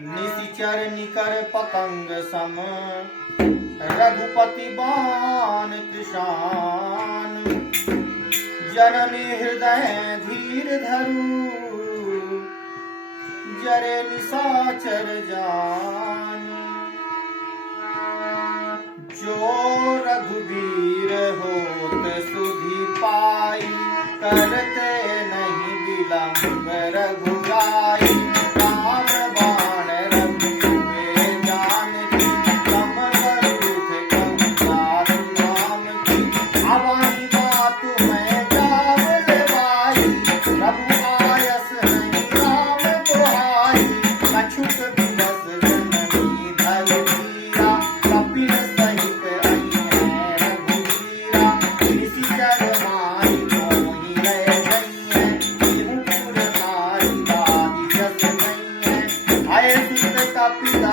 निशिचर निकर पतंग सम, रघुपति बाण कृशान। जननी हृदय धीर धरु, जरे निशाचर जान। जो रघुवीर होत सुधि पाई, करते नहीं विलंब रघुराई। राम बाण रघुवे जानकी, तम करुथ कंसार नाम की। अवहि बात मैं जावल बाई, प्रभु आयस नहीं राम दुहाई। कछुक बिलस जननी धर धीरा, कपिल सहित आई है रघुवीरा। निशिचर माई मोहि रह गई है, बिहु पुर नारी दादी जस गई है। आए सुत कपिला